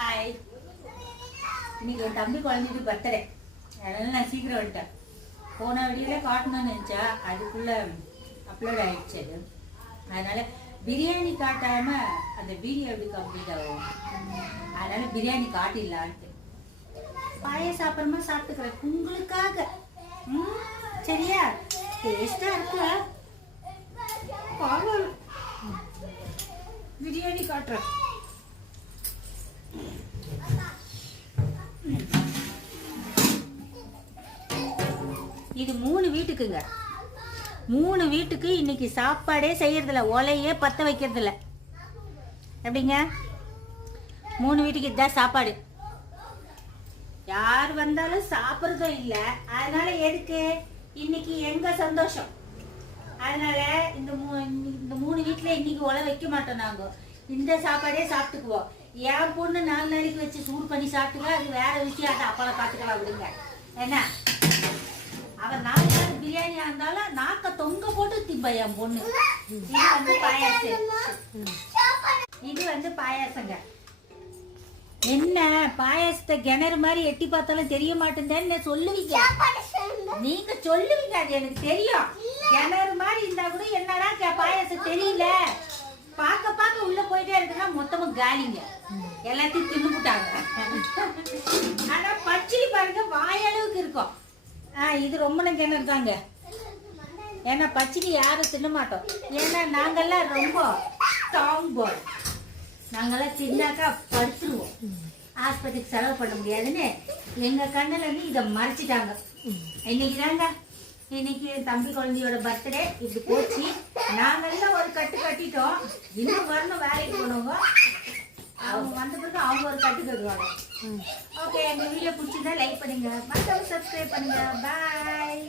Hi, இன்னைக்கு என் தம்பி குழந்தைக்கு பர்த்டே, அதனால நான் சீக்கிரம் வந்துட்டேன். போன வீடியோல காட்டணும்னு நினச்சா அதுக்குள்ள அப்லோட் ஆயிடுச்சு. அதனால பிரியாணி காட்டாம அந்த வீடியோ எப்படி கம்ப்ளீட் ஆகும், அதனால பிரியாணி காட்டிடலான்ட்டு பாயசம் அப்புறமா சாப்பிட்டுக்கிறேன் உங்களுக்காக. சரியா? டேஸ்டா இருக்கா? பிரியாணி காட்டுறேன். இது 3 வீட்டுக்குங்க. 3 வீட்டுக்கு இன்னைக்கு சாப்பாடே செய்யறதில்ல, ஒலையே பத்த வைக்கிறதில்ல. எப்படிங்க? 3 வீட்டுக்கு இதுதான் சாப்பாடு. யார் வந்தாலும் சாப்பிட்றதும் இல்லை. அதனால எதுக்கு இன்னைக்கு எங்க சந்தோஷம். அதனால இந்த 3 வீட்டுல இன்னைக்கு ஒலை வைக்க மாட்டோம். நாங்க இந்த சாப்பாடே சாப்பிட்டுக்குவோம். என் பொண்ணு 4 நாளைக்கு வச்சு சூடு பண்ணி சாப்பிட்டுக்க, அது வேற விஷயம். அதை அப்பளம் காத்துக்கலாம் விடுங்க. என்ன அவன் 4 நாள் பிரியாணியா இருந்தாலும் நாக்க தொங்க போட்டு திம்ப என் பொண்ணு. இது வந்து பாயாசம். இது வந்து பாயாசங்க. என்ன பாயாசத்தை கிணறு மாதிரி எட்டி பார்த்தாலும் தெரிய மாட்டேன்னு சொல்லுவீங்க. நீங்க சொல்லுவீங்க, அது எனக்கு தெரியும். கிணறு மாதிரி இருந்தா கூட என்னடா பாயாசம் தெரியல, பார்க்க உள்ள போயிட்டே இருக்குன்னா மொத்தமும் காலிங்க, எல்லாத்தையும் தின்னுட்டாங்க. ஆனா பச்சை பாருங்க வாயளவுக்கு இருக்கும். இது ரொம்ப கிணறு தாங்க. ஏன்னா பச்சைக்கு யாரும் தின்ன மாட்டோம். ஏன்னா நாங்கெல்லாம் ரொம்ப ஸ்ட்ராங் பாய். நாங்கெல்லாம் தின்னாக்கா படுத்துருவோம். ஆஸ்பத்திரிக்கு செலவு பண்ண முடியாதுன்னு எங்க கண்ணுல இருந்து இதை மறைச்சிட்டாங்க. இன்னைக்கு தாங்க, இன்னைக்கு என் தம்பி குழந்தையோட பர்த்டே. இப்படி போச்சு. நாங்கெல்லாம் ஒரு கட்டு கட்டிட்டோம். இன்னும் வரணும் வேலைக்கு போனவங்க. அவங்க வந்த பிறகு அவங்க ஒரு கட்டு கட்டுவாங்க. ஓகே, எங்க வீடியோ பிடிச்சிருந்தா லைக் பண்ணுங்க, மற்றவங்க சப்ஸ்கிரைப் பண்ணுங்க. பாய்.